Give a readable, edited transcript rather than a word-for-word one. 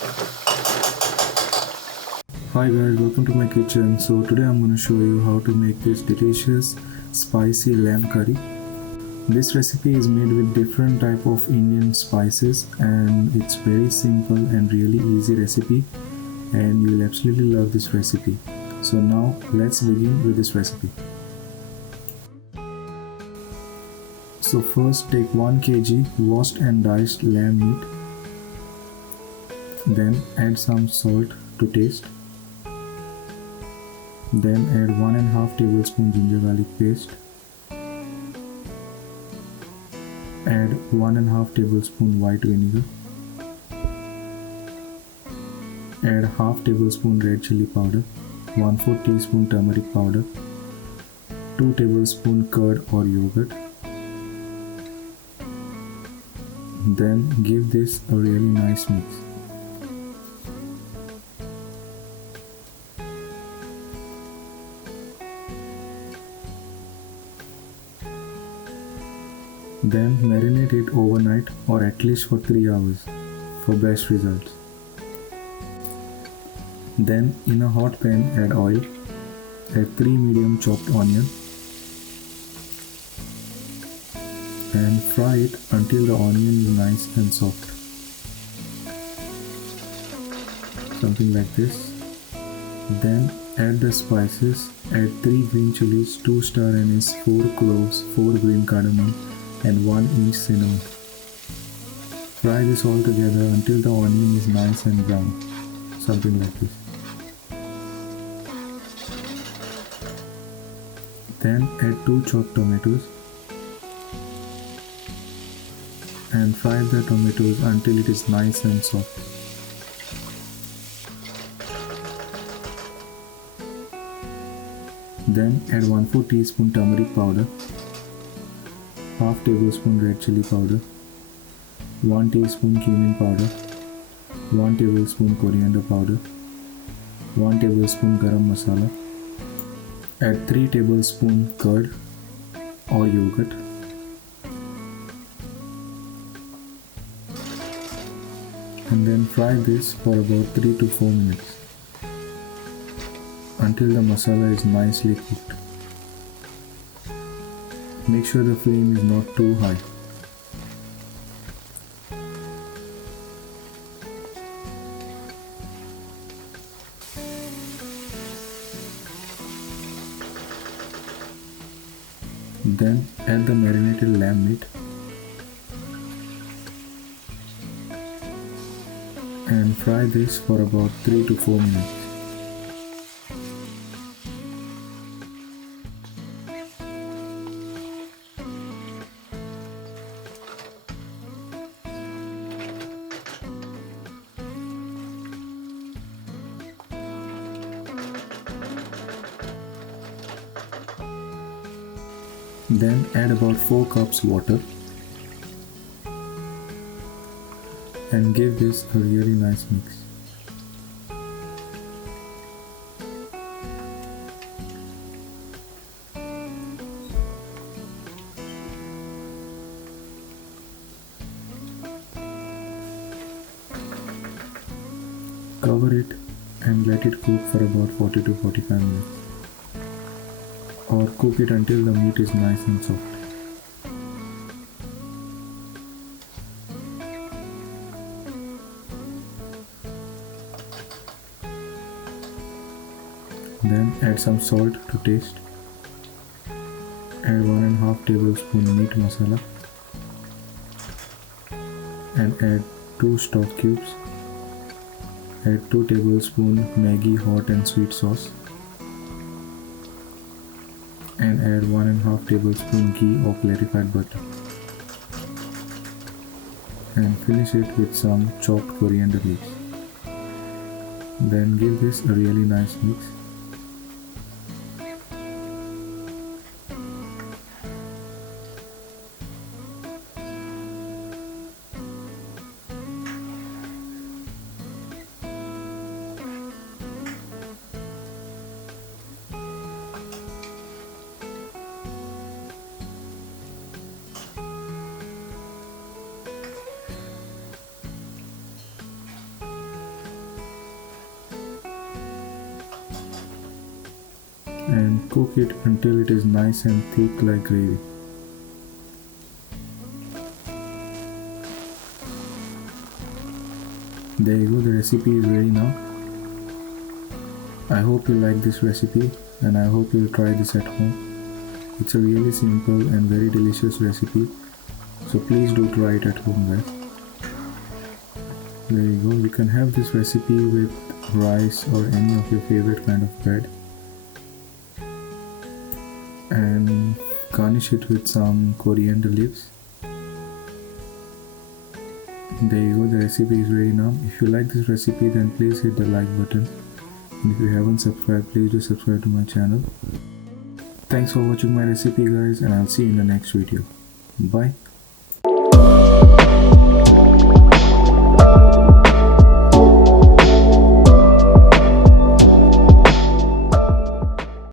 Hi guys, welcome to my kitchen. So today I'm going to show you how to make this delicious spicy lamb curry. This recipe is made with different type of Indian spices and it's very simple and really easy recipe, and you will absolutely love this recipe. So now let's begin with this recipe. So first take 1 kg washed and diced lamb meat. Then add some salt to taste. Then add 1.5 tablespoon ginger garlic paste. Add 1.5 tablespoon white vinegar. Add half tablespoon red chilli powder, 1/4 teaspoon turmeric powder, 2 tablespoon curd or yogurt. Then give this a really nice mix. Then marinate it overnight or at least for 3 hours for best results. Then in a hot pan add oil, add 3 medium chopped onion and fry it until the onion is nice and soft. Something like this. Then add the spices, add 3 green chilies, 2 star anise, 4 cloves, 4 green cardamom and 1 inch cinnamon. Fry this all together until the onion is nice and brown, something like this. Then add 2 chopped tomatoes and fry the tomatoes until it is nice and soft. Then add 1/4 teaspoon turmeric powder, half tablespoon red chilli powder, 1 teaspoon cumin powder, 1 tablespoon coriander powder, 1 tablespoon garam masala. Add 3 tablespoon curd or yogurt. And then fry this for about 3 to 4 minutes until the masala is nicely cooked. Make sure the flame is not too high. Then add the marinated lamb meat and fry this for about 3 to 4 minutes. Then add about 4 cups water and give this a really nice mix. Cover it and let it cook for about 40 to 45 minutes. Or cook it until the meat is nice and soft. Then add some salt to taste. Add 1.5 tablespoon meat masala and add 2 stock cubes. Add 2 tablespoon Maggi hot and sweet sauce and add 1.5 tablespoon ghee or clarified butter and finish it with some chopped coriander leaves. Then give this a really nice mix. and cook it until it is nice and thick like gravy. There you go, the recipe is ready now. I hope you like this recipe and I hope you'll try this at home. It's a really simple and very delicious recipe, so please do try it at home, guys. There you go, you can have this recipe with rice or any of your favorite kind of bread, and garnish it with some coriander leaves. There you go, the recipe is ready now. If you like this recipe, then please hit the like button, and if you haven't subscribed, please do subscribe to my channel. Thanks for watching my recipe, guys, and I'll see you in the next video. Bye.